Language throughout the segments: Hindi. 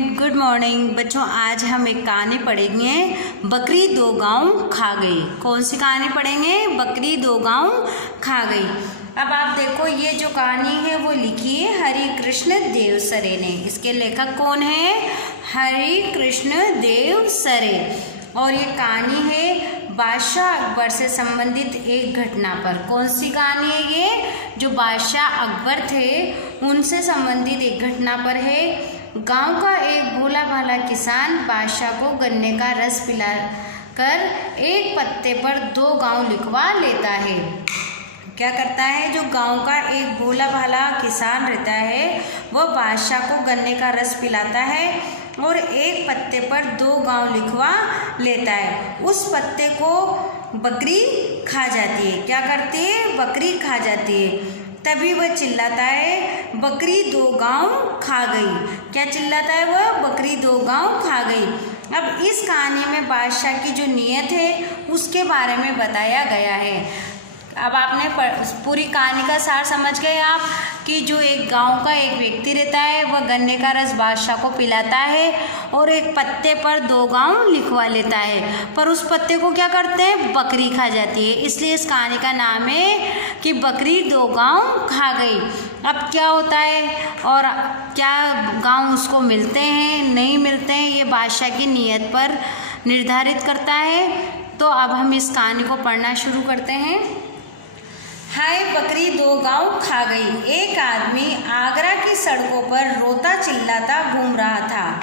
स्टूडेंट, गुड मॉर्निंग बच्चों। आज हम एक कहानी पढ़ेंगे, बकरी दो गांव खा गई। कौन सी कहानी पढ़ेंगे? बकरी दो गांव खा गई। अब आप देखो, ये जो कहानी है वो लिखी है हरि कृष्ण देव सरे ने। इसके लेखक कौन है? हरि कृष्ण देव सरे। और ये कहानी है बादशाह अकबर से संबंधित एक घटना पर। कौन सी कहानी है ये? जो बादशाह अकबर थे उनसे संबंधित एक घटना पर है। गांव का एक भोला भाला किसान बादशाह को गन्ने का रस पिलाकर एक पत्ते पर दो गांव लिखवा लेता है। क्या करता है? जो गांव का एक भोला भाला किसान रहता है वह बादशाह को गन्ने का रस पिलाता है और एक पत्ते पर दो गांव लिखवा लेता है। उस पत्ते को बकरी खा जाती है। क्या करती है? बकरी खा जाती है। तभी वह चिल्लाता है, बकरी दो गांव खा गई। क्या चिल्लाता है वह? बकरी दो गांव खा गई। अब इस कहानी में बादशाह की जो नीयत है उसके बारे में बताया गया है। अब आपने पूरी कहानी का सार समझ गए आप कि जो एक गांव का एक व्यक्ति रहता है वह गन्ने का रस बादशाह को पिलाता है और एक पत्ते पर दो गांव लिखवा लेता है, पर उस पत्ते को क्या करते हैं? बकरी खा जाती है। इसलिए इस कहानी का नाम है कि बकरी दो गांव खा गई। अब क्या होता है और क्या गांव उसको मिलते हैं नहीं मिलते हैं, ये बादशाह की नीयत पर निर्धारित करता है। तो अब हम इस कहानी को पढ़ना शुरू करते हैं। हाय बकरी दो गांव खा गई। एक आदमी आगरा की सड़कों पर रोता चिल्लाता घूम रहा था।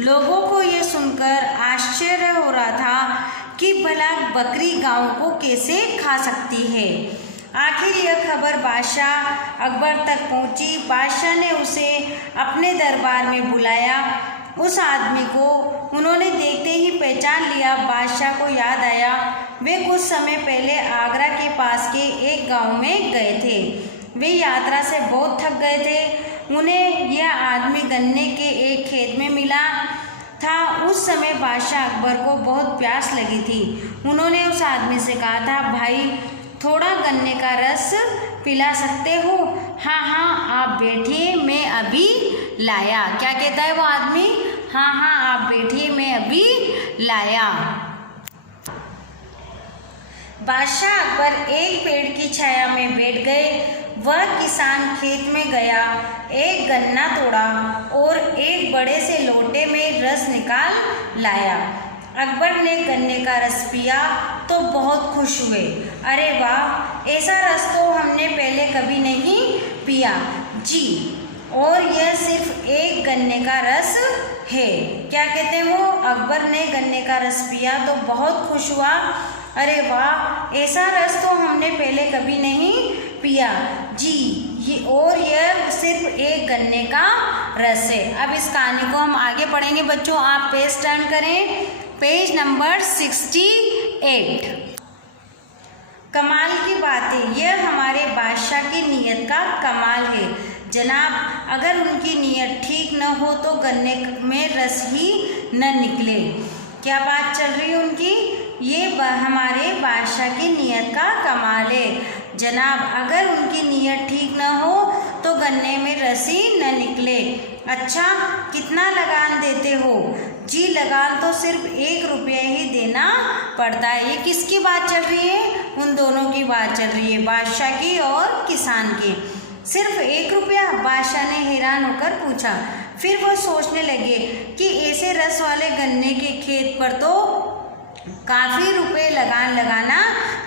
लोगों को ये सुनकर आश्चर्य हो रहा था कि भला बकरी गांव को कैसे खा सकती है। आखिर यह खबर बादशाह अकबर तक पहुंची। बादशाह ने उसे अपने दरबार में बुलाया। उस आदमी को उन्होंने देखते ही पहचान लिया। बादशाह को याद आया वे कुछ समय पहले आगरा के पास के एक गांव में गए थे। वे यात्रा से बहुत थक गए थे। उन्हें यह आदमी गन्ने के एक खेत में मिला था। उस समय बादशाह अकबर को बहुत प्यास लगी थी। उन्होंने उस आदमी से कहा था, भाई थोड़ा गन्ने का रस पिला सकते हो? हाँ हाँ आप बैठिए, मैं अभी लाया। क्या कहता है वो आदमी? हाँ हाँ आप बैठिए, मैं अभी लाया। बादशाह अकबर एक पेड़ की छाया में बैठ गए। वह किसान खेत में गया, एक गन्ना तोड़ा और एक बड़े से लोटे में रस निकाल लाया। अकबर ने गन्ने का रस पिया तो बहुत खुश हुए। अरे वाह, ऐसा रस तो हमने पहले कभी नहीं पिया जी, और यह सिर्फ एक गन्ने का रस है। क्या कहते हैं वो? अकबर ने गन्ने का रस पिया तो बहुत खुश हुआ। अरे वाह, ऐसा रस तो हमने पहले कभी नहीं पिया जी, और यह सिर्फ एक गन्ने का रस है। अब इस कहानी को हम आगे पढ़ेंगे बच्चों। आप पेज टर्न करें, पेज नंबर 68। कमाल की बात है, यह हमारे बादशाह की नीयत का कमाल है जनाब। अगर उनकी नीयत ठीक न हो तो गन्ने में रस ही न निकले। क्या बात चल रही है उनकी? ये हमारे बादशाह की नीयत का कमाल है जनाब। अगर उनकी नीयत ठीक न हो तो गन्ने में रस ही न निकले। अच्छा, कितना लगान देते हो? जी लगान तो सिर्फ 1 रुपया ही देना पड़ता है। ये किसकी बात चल रही है? उन दोनों की बात चल रही है, बादशाह की और किसान की। सिर्फ 1 रुपया? बादशाह ने हैरान होकर पूछा। फिर वो सोचने लगे कि ऐसे रस वाले गन्ने के खेत पर तो काफ़ी रुपए लगान लगाना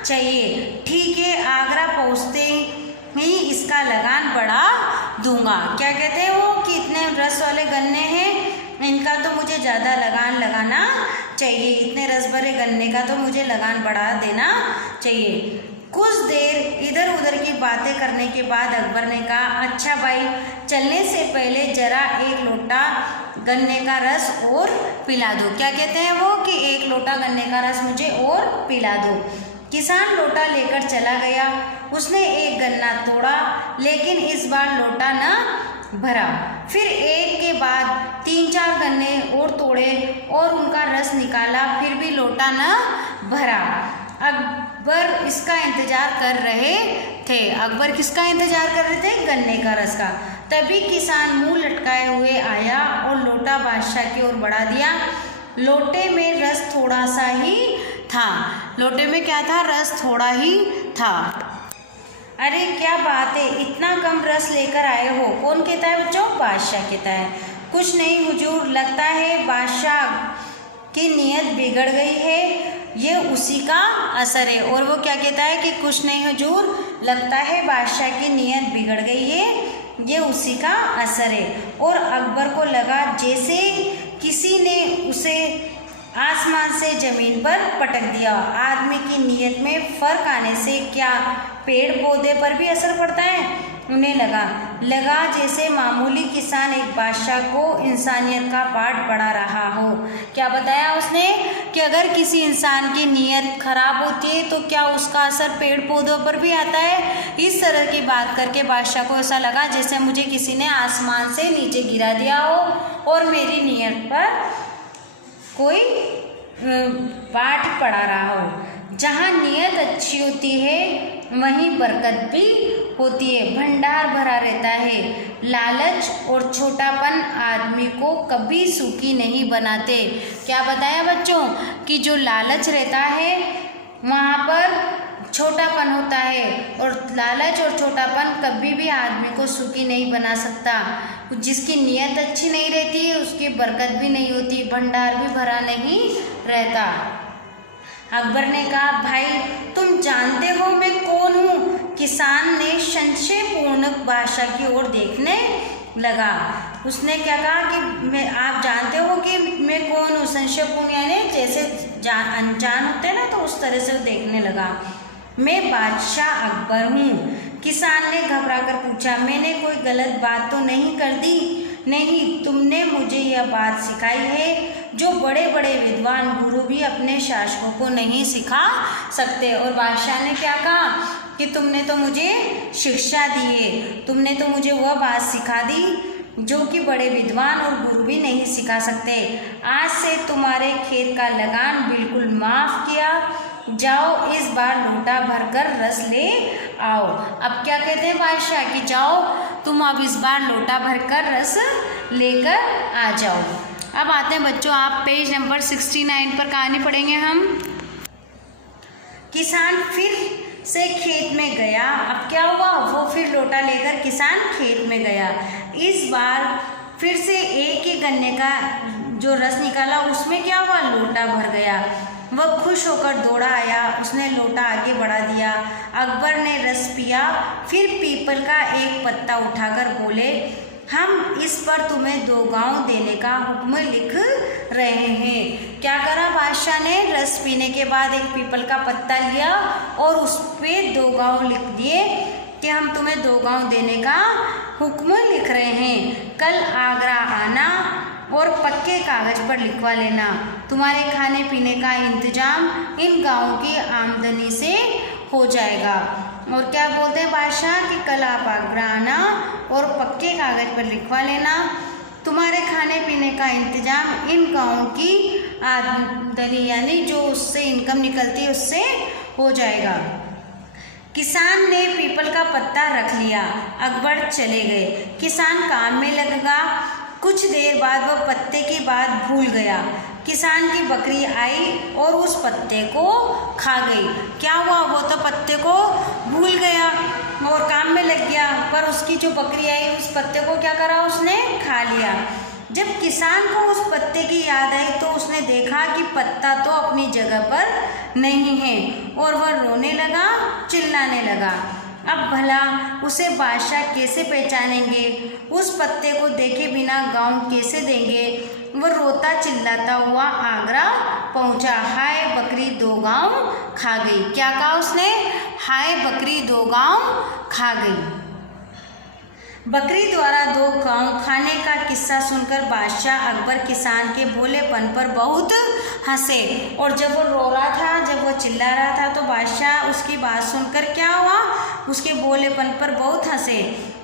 चाहिए। ठीक है, आगरा पहुँचते ही इसका लगान बढ़ा दूंगा। क्या कहते हैं वो कि इतने रस वाले गन्ने हैं, इनका तो मुझे ज़्यादा लगान लगाना चाहिए। इतने रस भरे गन्ने का तो मुझे लगान बढ़ा देना चाहिए। कुछ देर इधर उधर की बातें करने के बाद अकबर ने कहा, अच्छा भाई, चलने से पहले जरा एक लोटा गन्ने का रस और पिला दो। क्या कहते हैं वो कि एक लोटा गन्ने का रस मुझे और पिला दो। किसान लोटा लेकर चला गया। उसने एक गन्ना तोड़ा, लेकिन इस बार लोटा न भरा। फिर एक के बाद 3-4 गन्ने और तोड़े और उनका रस निकाला, फिर भी लोटा न भरा। अकबर इसका इंतजार कर रहे थे। अकबर किसका इंतजार कर रहे थे? गन्ने का रस का। तभी किसान मुंह लटकाए हुए आया और लोटा लोटा बादशाह की ओर बढ़ा दिया। लोटे में रस थोड़ा सा ही था। लोटे में क्या था? रस थोड़ा ही था। अरे क्या बात है, इतना कम रस लेकर आए हो? कौन कहता है बच्चों? बादशाह कहता है। कुछ नहीं हुजूर, लगता है बादशाह की नीयत बिगड़ गई है, ये उसी का असर है। और वो क्या कहता है कि कुछ नहीं हुजूर, लगता है बादशाह की नीयत बिगड़ गई है, ये उसी का असर है। और अकबर को लगा जैसे किसी ने उसे आसमान से ज़मीन पर पटक दिया। आदमी की नीयत में फ़र्क आने से क्या पेड़ पौधे पर भी असर पड़ता है? उन्हें लगा जैसे मामूली किसान एक बादशाह को इंसानियत का पाठ पढ़ा रहा हो। क्या बताया उसने? कि अगर किसी इंसान की नीयत खराब होती है तो क्या उसका असर पेड़ पौधों पर भी आता है। इस तरह की बात करके बादशाह को ऐसा लगा जैसे मुझे किसी ने आसमान से नीचे गिरा दिया हो और मेरी नीयत पर कोई पाठ पढ़ा रहा हो। जहाँ नीयत अच्छी होती है वहीं बरकत भी होती है, भंडार भरा रहता है। लालच और छोटापन आदमी को कभी सुखी नहीं बनाते। क्या बताया बच्चों? कि जो लालच रहता है वहाँ पर छोटापन होता है, और लालच और छोटापन कभी भी आदमी को सुखी नहीं बना सकता। जिसकी नीयत अच्छी नहीं रहती है उसकी बरकत भी नहीं होती, भंडार भी भरा नहीं रहता। अकबर ने कहा, भाई तुम जानते हो मैं कौन हूँ? किसान ने संशयपूर्ण बादशाह की ओर देखने लगा। उसने क्या कहा कि आप जानते हो कि मैं कौन हूँ? संशयपूर्ण यानी जैसे अनजान होते हैं ना, तो उस तरह से वो देखने लगा। मैं बादशाह अकबर हूँ। किसान ने घबरा कर पूछा, मैंने कोई गलत बात तो नहीं कर दी? नहीं, तुमने मुझे यह बात सिखाई है जो बड़े बड़े विद्वान गुरु भी अपने शासकों को नहीं सिखा सकते। और बादशाह ने क्या कहा कि तुमने तो मुझे शिक्षा दी है, तुमने तो मुझे वह बात सिखा दी जो कि बड़े विद्वान और गुरु भी नहीं सिखा सकते। आज से तुम्हारे खेत का लगान बिल्कुल माफ़ किया। जाओ इस बार लोटा भरकर रस ले आओ। अब क्या कहते हैं बादशाह कि जाओ तुम अब इस बार लोटा भरकर रस लेकर आ जाओ। अब आते हैं बच्चों, आप पेज नंबर 69 पर कहानी पढ़ेंगे हम। किसान फिर से खेत में गया। अब क्या हुआ? वो फिर लोटा लेकर किसान खेत में गया। इस बार फिर से एक ही गन्ने का जो रस निकाला उसमें क्या हुआ? लोटा भर गया। वह खुश होकर दौड़ा आया, उसने लोटा आगे बढ़ा दिया। अकबर ने रस पिया, फिर पीपल का एक पत्ता उठाकर बोले, हम इस पर तुम्हें 2 गांव देने का हुक्म लिख रहे हैं। क्या करा बादशाह ने? रस पीने के बाद एक पीपल का पत्ता लिया और उस पर 2 गांव लिख दिए कि हम तुम्हें 2 गांव देने का हुक्म लिख रहे हैं। कल आगरा आना और पक्के कागज पर लिखवा लेना। तुम्हारे खाने पीने का इंतजाम इन गांवों की आमदनी से हो जाएगा। और क्या बोलते हैं बादशाह कि कल आप आगरा आना और पक्के कागज पर लिखवा लेना। तुम्हारे खाने पीने का इंतजाम इन गांवों की आमदनी यानी जो उससे इनकम निकलती है उससे हो जाएगा। किसान ने पीपल का पत्ता रख लिया। अकबर चले गए। किसान काम में लगा। कुछ देर बाद वह पत्ते की बात भूल गया। किसान की बकरी आई और उस पत्ते को खा गई। क्या हुआ? वो तो पत्ते को भूल गया और काम में लग गया, पर उसकी जो बकरी आई उस पत्ते को क्या करा? उसने खा लिया। जब किसान को उस पत्ते की याद आई तो उसने देखा कि पत्ता तो अपनी जगह पर नहीं है और वह रोने लगा, चिल्लाने लगा। अब भला उसे बादशाह कैसे पहचानेंगे? उस पत्ते को देखे बिना गांव कैसे देंगे? वह रोता चिल्लाता हुआ आगरा पहुंचा। हाय बकरी 2 गांव खा गई। क्या कहा उसने? हाय बकरी 2 गांव खा गई। बकरी द्वारा 2 गांव खाने का किस्सा सुनकर बादशाह अकबर किसान के भोलेपन पर बहुत हंसे। और जब वो रो रहा था, जब वो चिल्ला रहा था, तो बादशाह उसकी बात सुनकर क्या हुआ? उसके भोलेपन पर बहुत हंसे।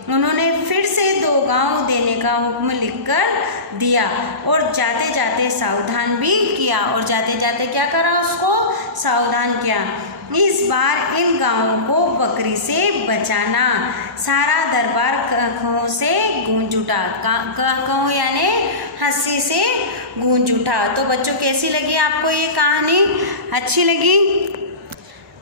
उन्होंने फिर से 2 गांव देने का हुक्म लिखकर दिया और जाते जाते सावधान भी किया। और जाते जाते क्या करा? उसको सावधान किया। इस बार इन गांवों को बकरी से बचाना। सारा दरबार कहों से गूंज उठा। कहों यानी हंसी से गूंज उठा। तो बच्चों कैसी लगी आपको ये कहानी? अच्छी लगी?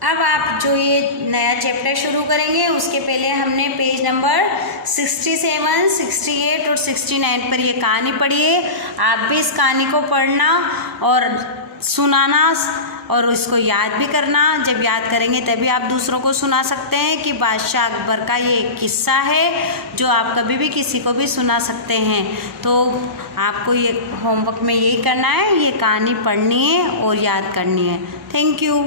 अब आप जो ये नया चैप्टर शुरू करेंगे उसके पहले हमने पेज नंबर 67, 68 और 69 पर ये कहानी पढ़िए। आप भी इस कहानी को पढ़ना और सुनाना और इसको याद भी करना। जब याद करेंगे तभी आप दूसरों को सुना सकते हैं कि बादशाह अकबर का ये एक किस्सा है जो आप कभी भी किसी को भी सुना सकते हैं। तो आपको ये होमवर्क में यही करना है, ये कहानी पढ़नी है और याद करनी है। Thank you.